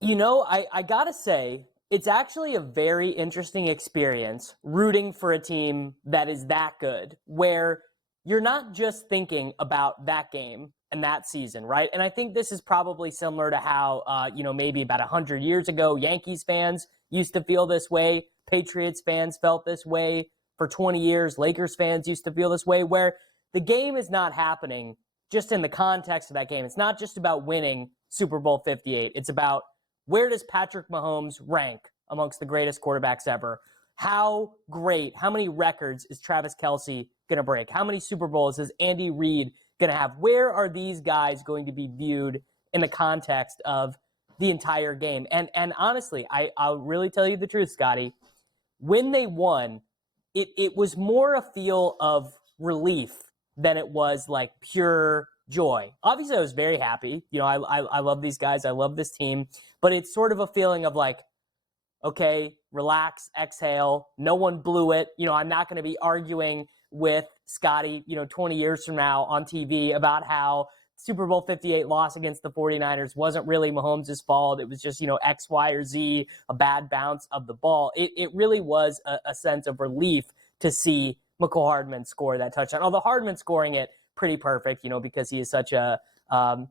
You know, I gotta say, it's actually a very interesting experience rooting for a team that is that good, where you're not just thinking about that game and that season, right? And I think this is probably similar to how, maybe about 100 years ago, Yankees fans used to feel this way. Patriots fans felt this way for 20 years. Lakers fans used to feel this way, where the game is not happening just in the context of that game. It's not just about winning Super Bowl 58. It's about, where does Patrick Mahomes rank amongst the greatest quarterbacks ever? How many records is Travis Kelce going to break? How many Super Bowls is Andy Reid going to have? Where are these guys going to be viewed in the context of the entire game? And honestly, I'll really tell you the truth, Scotty. When they won, it was more a feel of relief than it was like pure joy. Obviously, I was very happy. I love these guys. I love this team. But it's sort of a feeling of like, okay, relax, exhale. No one blew it. I'm not going to be arguing with Scotty, 20 years from now on TV about how Super Bowl 58 loss against the 49ers wasn't really Mahomes' fault. It was just, X, Y, or Z, a bad bounce of the ball. It really was a sense of relief to see Mecole Hardman score that touchdown. Although Hardman scoring it pretty perfect, because he is such a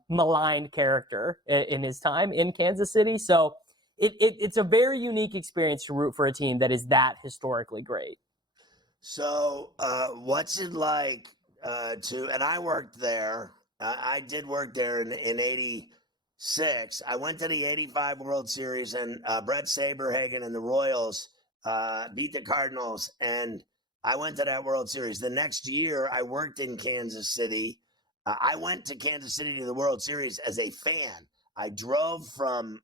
maligned character in his time in Kansas City. So it's a very unique experience to root for a team that is that historically great. So what's it like and I worked there. I did work there in 86. I went to the 85 World Series, and Brett Saberhagen and the Royals beat the Cardinals, and I went to that World Series. The next year, I worked in Kansas City. I went to Kansas City to the World Series as a fan. I drove from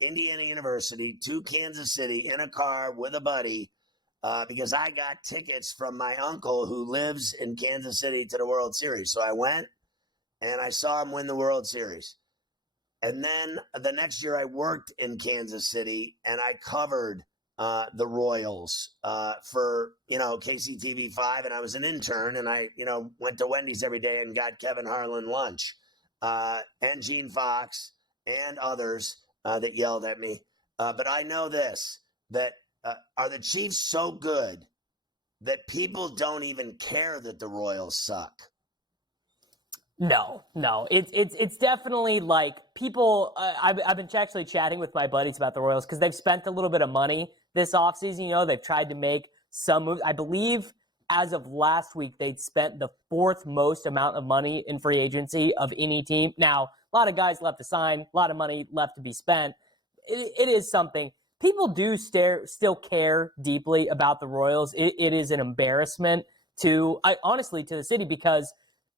Indiana University to Kansas City in a car with a buddy because I got tickets from my uncle who lives in Kansas City to the World Series. So I went and I saw him win the World Series. And then the next year I worked in Kansas City and I covered the Royals for, KCTV5, and I was an intern, and I, went to Wendy's every day and got Kevin Harlan lunch, and Gene Fox and others that yelled at me. But I know this, that are the Chiefs so good that people don't even care that the Royals suck? No. It's definitely like people. I've been actually chatting with my buddies about the Royals because they've spent a little bit of money this offseason. They've tried to make some moves. I believe as of last week, they'd spent the fourth most amount of money in free agency of any team. Now, a lot of guys left to sign, a lot of money left to be spent. It is something. People do still care deeply about the Royals. It is an embarrassment honestly to the city because,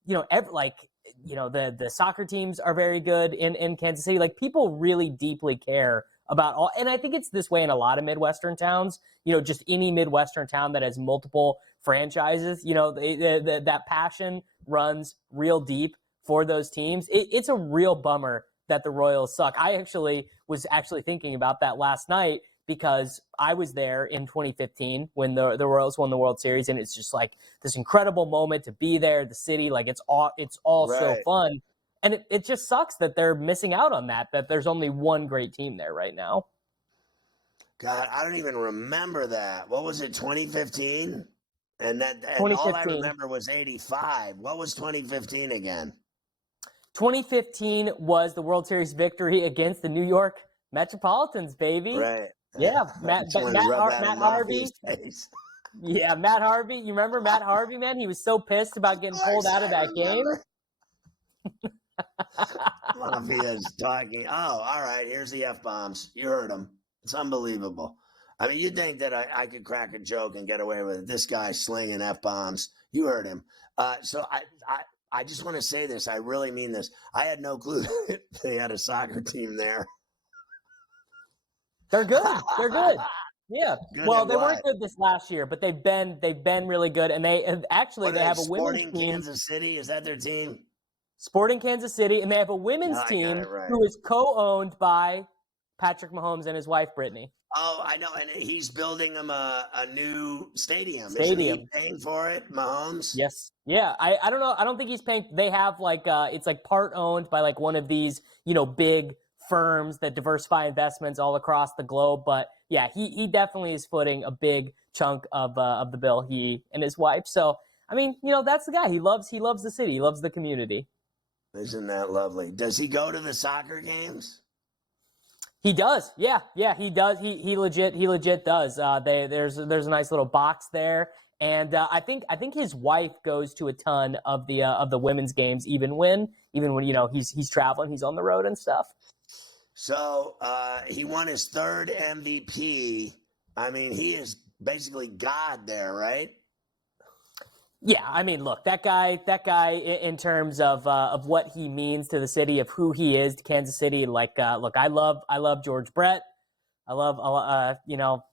the soccer teams are very good in Kansas City. Like, people really deeply care about all. And I think it's this way in a lot of Midwestern towns, just any Midwestern town that has multiple franchises, that passion runs real deep for those teams. It's a real bummer that the Royals suck. I was thinking about that last night because I was there in 2015 when the Royals won the World Series, and it's just like this incredible moment to be there, the city, like it's all right. So fun. And it just sucks that they're missing out on that there's only one great team there right now. God, I don't even remember that. What was it, 2015? And all I remember was 85. What was 2015 again? 2015 was the World Series victory against the New York Metropolitans, baby. Right. Yeah, Matt Harvey. Yeah, Matt Harvey. You remember Matt Harvey, man? He was so pissed about getting pulled out of that game. Mafia's talking. Oh, all right. Here's the F-bombs. You heard them. It's unbelievable. I mean, you'd think that I could crack a joke and get away with it. This guy slinging F-bombs. You heard him. So I just want to say this. I really mean this. I had no clue they had a soccer team there. They're good. They're good. Yeah. Good well, they weren't good this last year, but they've been really good. And they have a women's team. Kansas City, is that their team? Sporting Kansas City, and they have a women's team who is co-owned by Patrick Mahomes and his wife Brittany. Oh, I know, and he's building them a new stadium. Isn't he paying for it, Mahomes? Yes. Yeah. I don't know. I don't think he's paying. They have it's like part owned by like one of these big firms that diversify investments all across the globe. But yeah, he definitely is footing a big chunk of the bill. He and his wife. So I mean, that's the guy. He loves the city. He loves the community. Isn't that lovely? Does he go to the soccer games? He does. Yeah, he does. He legit does. There's a nice little box there, and I think his wife goes to a ton of the women's games, even when he's traveling, he's on the road and stuff. So he won his third MVP. I mean, he is basically God there, right? Yeah, I mean, look, that guy, in terms of what he means to the city, of who he is to Kansas City. Look, I love George Brett. I love,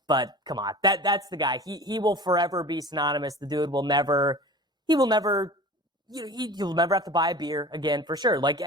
but come on, that's the guy. He will forever be synonymous. The dude will never you'll never have to buy a beer again for sure. Like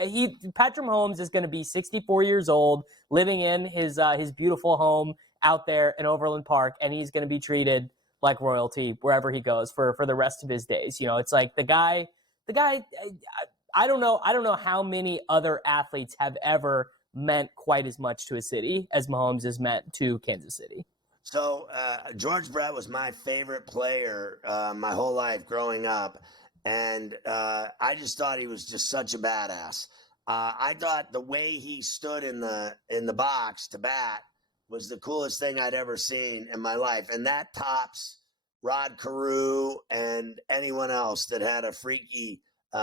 Patrick Mahomes is going to be 64 years old, living in his beautiful home out there in Overland Park, and he's going to be treated like royalty wherever he goes for the rest of his days. It's like the guy, I don't know how many other athletes have ever meant quite as much to a city as Mahomes has meant to Kansas City. So George Brett was my favorite player my whole life growing up. And I just thought he was just such a badass. I thought the way he stood in the box to bat was the coolest thing I'd ever seen in my life. And that tops Rod Carew and anyone else that had a freaky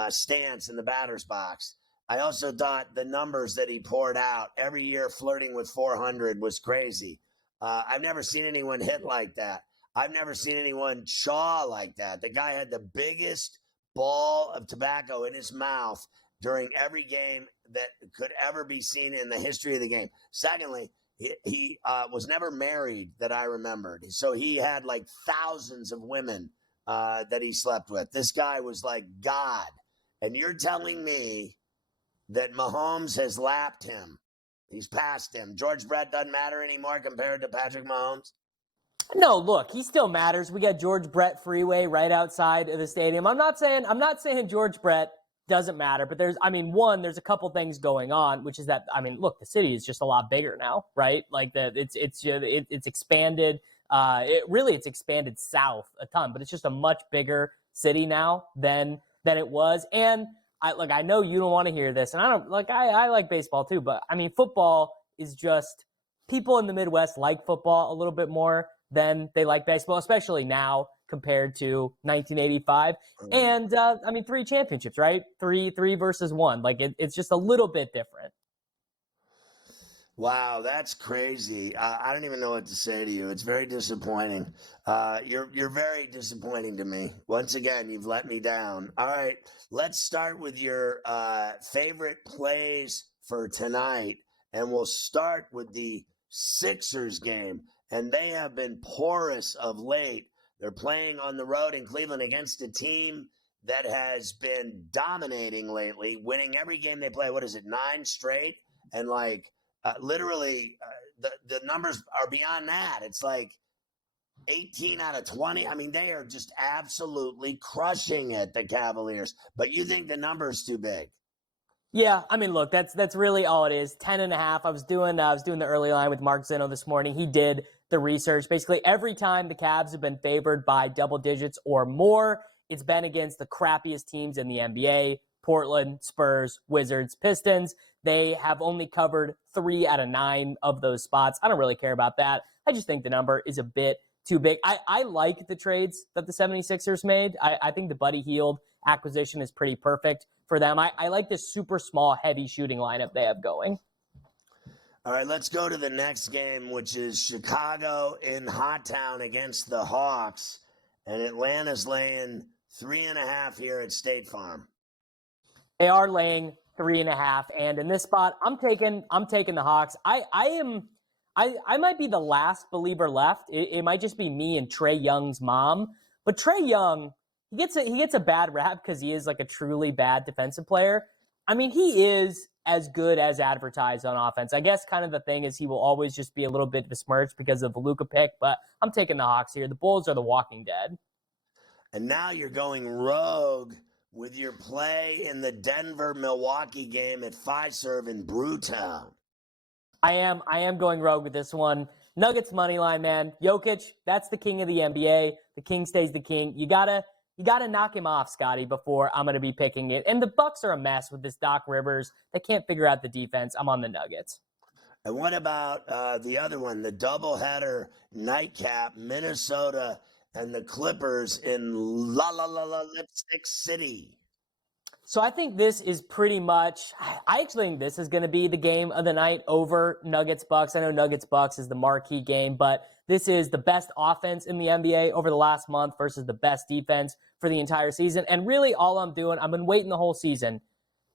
stance in the batter's box. I also thought the numbers that he poured out every year, flirting with 400, was crazy. I've never seen anyone hit like that. I've never seen anyone chaw like that. The guy had the biggest ball of tobacco in his mouth during every game that could ever be seen in the history of the game. Secondly, he was never married that I remembered. So he had like thousands of women that he slept with. This guy was like God. And you're telling me that Mahomes has lapped him. He's passed him. George Brett doesn't matter anymore compared to Patrick Mahomes? No, look, he still matters. We got George Brett Freeway right outside of the stadium. I'm not saying George Brett doesn't matter, but there's a couple things going on, which is that, look, the city is just a lot bigger now, right? Like it's expanded. It's expanded south a ton, but it's just a much bigger city now than it was. And I know you don't want to hear this, and I like baseball too, but football is just, people in the Midwest like football a little bit more than they like baseball, especially now compared to 1985. And 3 championships, right? Three versus 1. Like it's just a little bit different. Wow, that's crazy. I don't even know what to say to you. It's very disappointing. You're very disappointing to me. Once again, you've let me down. All right, let's start with your favorite plays for tonight, and we'll start with the Sixers game. And they have been porous of late. They're playing on the road in Cleveland against a team that has been dominating lately, winning every game they play. What is it, 9 straight? And literally, the numbers are beyond that. It's like 18 out of 20. They are just absolutely crushing it, the Cavaliers. But you think the number's too big? Yeah, look, that's really all it is. 10.5. I was doing the early line with Mark Zinno this morning. He did the research. Basically, every time the Cavs have been favored by double digits or more, it's been against the crappiest teams in the NBA: Portland, Spurs, Wizards, Pistons. They have only covered 3 out of 9 of those spots. I don't really care about that. I just think the number is a bit too big. I like the trades that the 76ers made. I think the Buddy Hield acquisition is pretty perfect for them. I like this super small, heavy shooting lineup they have going. All right, let's go to the next game, which is Chicago in Hot Town against the Hawks. And Atlanta's laying 3.5 here at State Farm. They are laying 3.5, and in this spot, I'm taking the Hawks. I might be the last believer left. It might just be me and Trae Young's mom. But Trae Young, he gets a bad rap because he is like a truly bad defensive player. He is as good as advertised on offense. I guess kind of the thing is he will always just be a little bit besmirched because of the Luka pick, but I'm taking the Hawks here. The Bulls are the Walking Dead. And now you're going rogue with your play in the Denver-Milwaukee game at Fiserv in Brewtown. I am going rogue with this one. Nuggets money line, man. Jokic, that's the king of the NBA. The king stays the king. You gotta knock him off, Scotty, before I'm gonna be picking it. And the Bucks are a mess with this Doc Rivers. They can't figure out the defense. I'm on the Nuggets. And what about the other one, the doubleheader nightcap, Minnesota and the Clippers in Lipstick City? So I think this is pretty much, I actually think this is going to be the game of the night over Nuggets-Bucks. I know Nuggets-Bucks is the marquee game, but this is the best offense in the NBA over the last month versus the best defense for the entire season. And really all I'm doing, I've been waiting the whole season.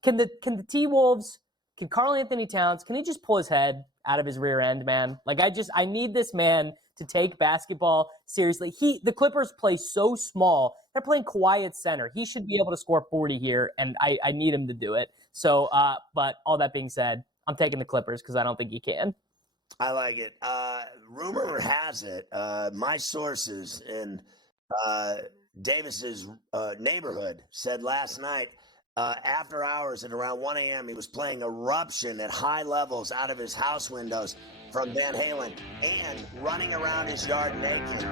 Can the T-Wolves, can Karl Anthony Towns, can he just pull his head out of his rear end, man? I need this man to take basketball seriously. The Clippers play so small. They're playing Kawhi at center. He should be able to score 40 here, and I need him to do it. So, but all that being said, I'm taking the Clippers because I don't think he can. I like it. Rumor has it, my sources in Davis's neighborhood said last night, after hours at around 1 a.m., he was playing Eruption at high levels out of his house windows from Van Halen and running around his yard naked.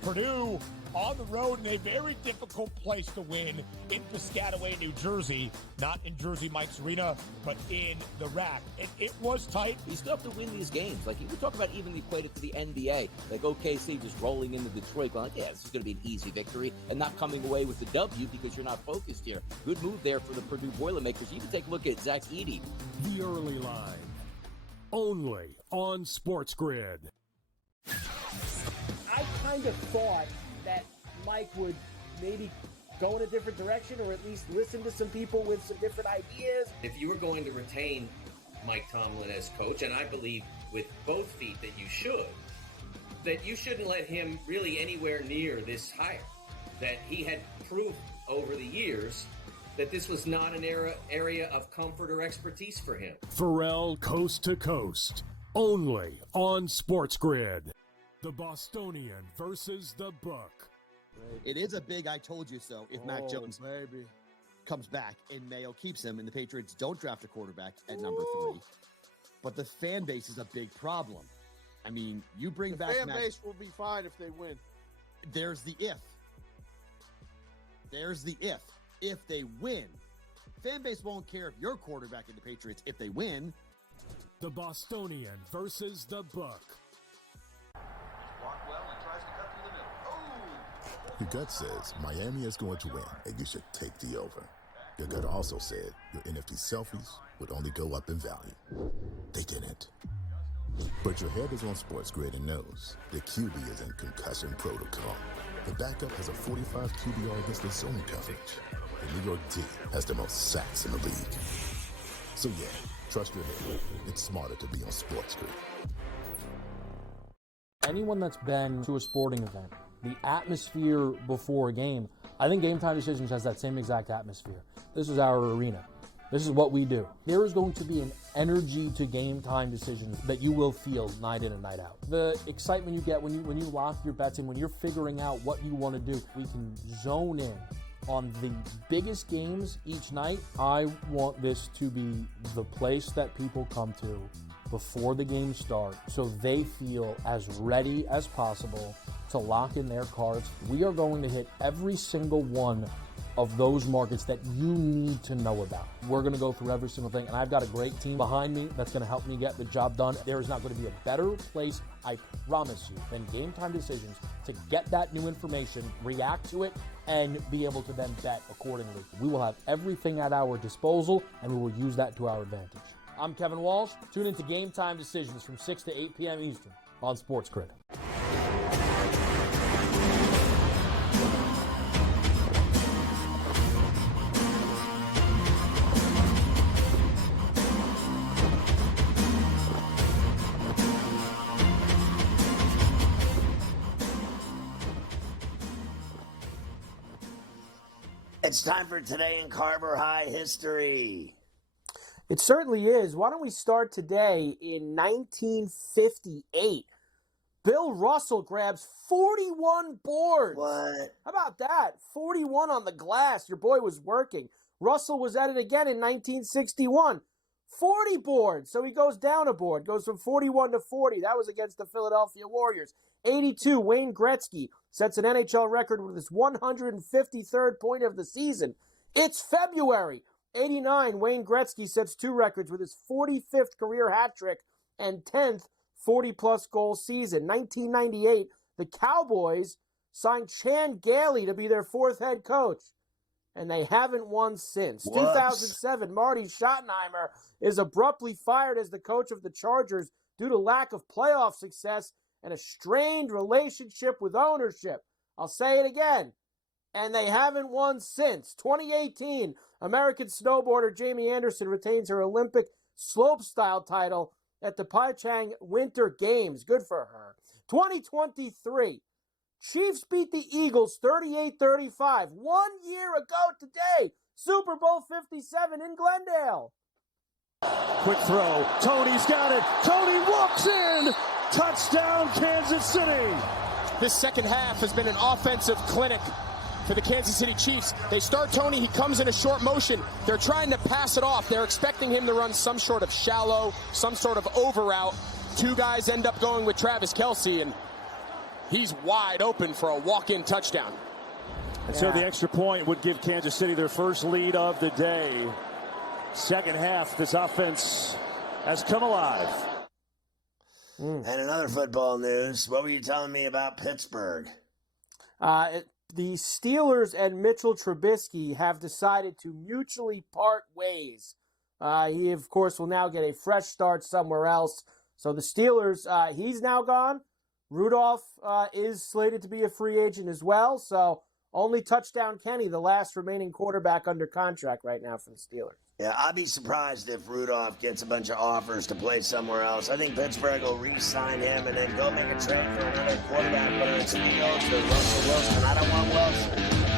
Purdue on the road in a very difficult place to win in Piscataway, New Jersey. Not in Jersey Mike's Arena, but in the rack. And it was tight. You still have to win these games. Like, you talk about even equate it to the NBA. Like OKC just rolling into Detroit. Going, yeah, this is going to be an easy victory. And not coming away with the W because you're not focused here. Good move there for the Purdue Boilermakers. You can take a look at Zach Edey. The early line. Only on SportsGrid. I kind of thought that Mike would maybe go in a different direction, or at least listen to some people with some different ideas? If you were going to retain Mike Tomlin as coach, and I believe with both feet that you shouldn't let him really anywhere near this hire. That he had proved over the years that this was not an area of comfort or expertise for him. Ferrall Coast to Coast, only on SportsGrid. The Bostonian versus the Book. It is a big I told you so if Mac Jones comes back and Mayo keeps him and the Patriots don't draft a quarterback at number 3. But the fan base is a big problem. I mean, you bring back fan base will be fine if they win. There's the if. If they win, fan base won't care if you're quarterback in the Patriots if they win. The Bostonian versus the Book. Your gut says Miami is going to win, and you should take the over. Your gut also said your NFT selfies would only go up in value. They didn't. But your head is on SportsGrid and knows the QB is in concussion protocol. The backup has a 45 QBR against the zone coverage. The New York D has the most sacks in the league. So yeah, trust your head. It's smarter to be on SportsGrid. Anyone that's been to a sporting event, the atmosphere before a game, I think Game Time Decisions has that same exact atmosphere. This is our arena. This is what we do. There is going to be an energy to Game Time Decisions that you will feel night in and night out. The excitement you get when you lock your bets in, when you're figuring out what you want to do, we can zone in on the biggest games each night. I want this to be the place that people come to before the games start so they feel as ready as possible to lock in their cards. We are going to hit every single one of those markets that you need to know about. We're going to go through every single thing, and I've got a great team behind me that's going to help me get the job done. There is not going to be a better place, I promise you, than Game Time Decisions to get that new information, react to it, and be able to then bet accordingly. We will have everything at our disposal, and we will use that to our advantage. I'm Kevin Walsh. Tune into Game Time Decisions from 6 to 8 p.m. Eastern on SportsGrid. It's time for Today in Carver High history. It certainly is. Why don't we start today in 1958? Bill Russell grabs 41 boards. What? How about that? 41 on the glass. Your boy was working. Russell was at it again in 1961. 40 boards. So he goes down a board. Goes from 41 to 40. That was against the Philadelphia Warriors. 82, Wayne Gretzky sets an NHL record with his 153rd point of the season. It's February. 89, Wayne Gretzky sets 2 records with his 45th career hat trick and 10th 40-plus goal season. 1998, the Cowboys signed Chan Gailey to be their 4th head coach, and they haven't won since. Whoops. 2007, Marty Schottenheimer is abruptly fired as the coach of the Chargers due to lack of playoff success and a strained relationship with ownership. I'll say it again. And they haven't won since. 2018, American snowboarder Jamie Anderson retains her Olympic slopestyle title at the Pyeongchang Winter Games. Good for her. 2023, Chiefs beat the Eagles 38-35. 1 year ago today, Super Bowl 57 in Glendale. Quick throw. Tony's got it. Tony walks in. Touchdown, Kansas City. This second half has been an offensive clinic for the Kansas City Chiefs. They start Tony. He comes in a short motion. They're trying to pass it off. They're expecting him to run some sort of shallow, some sort of over route. 2 guys end up going with Travis Kelce, and he's wide open for a walk-in touchdown. And so the extra point would give Kansas City their first lead of the day. Second half, this offense has come alive. And another football news. What were you telling me about Pittsburgh? The Steelers and Mitchell Trubisky have decided to mutually part ways. He, of course, will now get a fresh start somewhere else. So the Steelers, he's now gone. Rudolph is slated to be a free agent as well. So only touchdown Kenny, the last remaining quarterback under contract right now for the Steelers. Yeah, I'd be surprised if Rudolph gets a bunch of offers to play somewhere else. I think Pittsburgh will re-sign him and then go make a trade for another quarterback, whether it's Fields or Russell Wilson. I don't want Wilson.